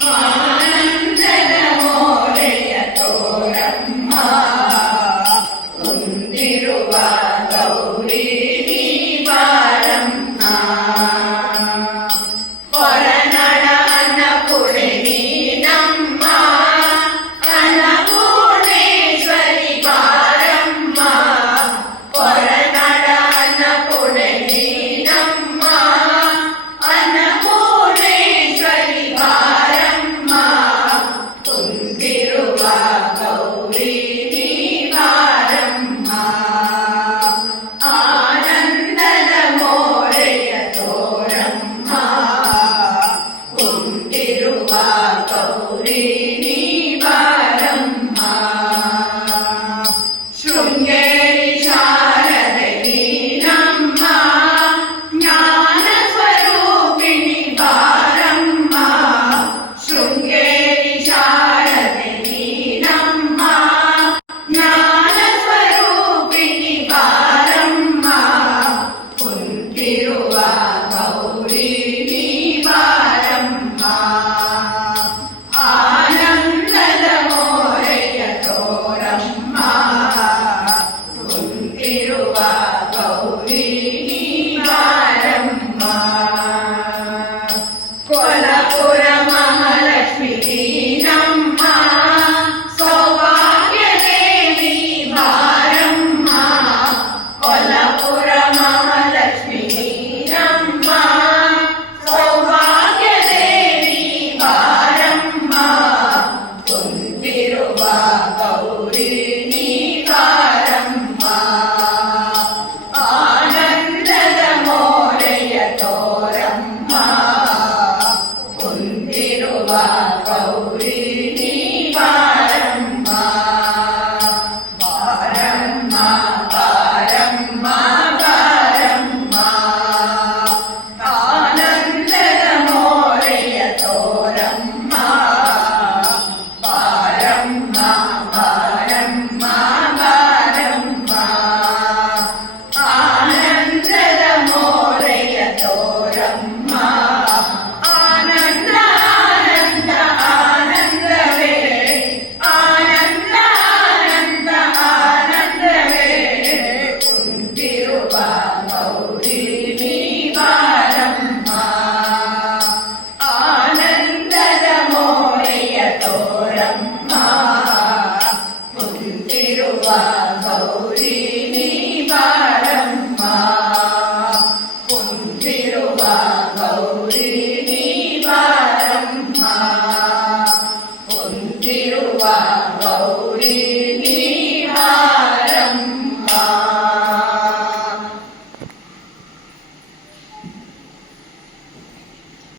ಆನಂದದ ಮೋರೆಯ ತೋರಮ್ಮ ಕುಂದಿರುವ ಗೌರಿ ನೀ ಬಾರಮ್ಮ ಹೊರನಡ ಅನ್ನಪೂರ್ಣೆ ನೀನಮ್ಮ ಅನ್ನಪೂರ್ಣೇಶ್ವರಿ ಬಾರಮ್ಮ ಹೊರನಡ ಅನ್ನಪೂರ್ಣೆ ನೀನಮ್ಮ ಅನ್ನಪೂರ್ಣೇಶ್ವರಿ ಬಾರಮ್ಮ ಕುಂದಿರುವ ಗೌರಿ ನೀ ಬಾರಮ್ಮ ಆನಂದದ ಮೋರೆಯ ತೋರಮ್ಮ ಕುಂದಿರುವ ಗೌರಿ ನೀ ಬಾರಮ್ಮ ಶೃಂಗೇರಿ ಶಾರದೆ ನೀನಮ್ಮ ಜ್ಞಾನ ಸ್ವರೂಪಿಣಿ ಬಾರಮ್ಮ ಶೃಂಗೇರಿ ಶಾರದೆ ನೀನಮ್ಮ ಜ್ಞಾನ ಸ್ವರೂಪಿಣಿ ಬಾರಮ್ಮ ಕುಂತಿರುವ ಗೌರಿ ನೀ ಬಾರಮ್ಮ ಆನಂದದ ಮೋರೆಯ ತೋರಮ್ಮ ಕುಂತಿರುವ ಗೌರಿ ನೀ ಬಾರಮ್ಮ ಕೊಲ್ಲಾಪುರ ಮಹಾಲಕ್ಷ್ಮಿ ನೀನಮ್ಮ ಸೌಭಾಗ್ಯ ದೇವಿ ಬಾರಮ್ಮ ಕೊಲ್ಲಾಪುರ ಮಹಾಲಕ್ಷ್ಮಿ ನೀನಮ್ಮ ಸೌಭಾಗ್ಯ ದೇವಿ ಬಾರಮ್ಮ ಕುಂತಿರುವ ಗೌರಿ ನೀ ಬಾರಮ್ಮ ಆನಂದದ ಮೋರೆಯ ತೋರಮ್ಮ ಕುಂತಿರುವ ಗೌರಿ ನೀ ಬಾರಮ್ಮ ಬಾರಮ್ಮ ಬಾರಮ್ಮ ಬಾರಮ್ಮ ಆನಂದದ ಮೋರೆಯ ತೋರಮ್ಮ ಬಾರಮ್ಮ ಬಾರಮ್ಮ ಬಾರಮ್ಮ ಆನಂದದ ಮೋರೆಯ ತೋರಮ್ಮ ಆನಂದ ಆನಂದ ಆನಂದವೇ ಆನಂದ ಆನಂದ ಆನಂದವೇ ಕುಂತಿರುವ ಗೌರಿ ನೀ ಬಾರಮ್ಮ ಆನಂದದ ಮೋರೆಯ ತೋರಮ್ಮ ಕುಂತಿರುವ ಗೌರಿ ನೀ ಬಾರಮ್ಮ ಕುಂತಿರುವ ಗೌರಿ ನೀ ಬಾರಮ್ಮ ಕುಂತಿರುವ ಗೌರಿ